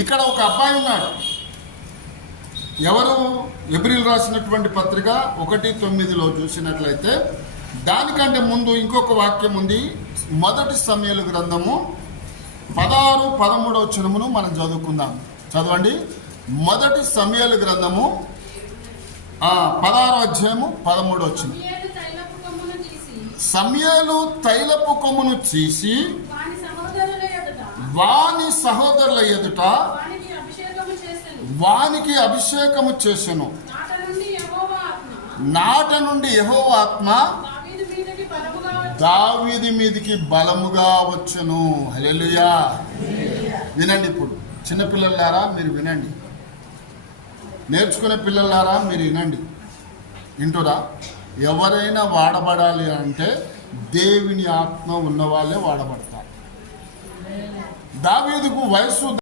ఇక్కడ ఒక అబ్బాయి ఉన్నాడు. ఎవరు? ఎబ్రిల్ రాసినటువంటి పత్రిక 1:9 చూసినట్లయితే దానికంటే ముందు ఇంకొక వాక్యం ఉంది. మొదటి సమూయేలు గ్రంథము 16-13 మనం చదువుకుందాం. చదవండి. మొదటి సమూయేలు గ్రంథము 16:13. సమూయేలు తైలపు కొమ్మును తీసి వాని సహోదరుల ఎదుట వానికి అభిషేకము చేసెను. నాట నుండి యెహోవా ఆత్మ దావీదు మీదికి బలముగా వచ్చెను. హల్లెలూయా. వినండి. ఇప్పుడు చిన్నపిల్లలారా మీరు వినండి, నేర్చుకునే పిల్లలారా మీరు వినండి. వింటురా? ఎవరైనా వాడబడాలి అంటే దేవుని ఆత్మ ఉన్న వాళ్ళే వాడబడతారు. దావీదుకు వయస్సు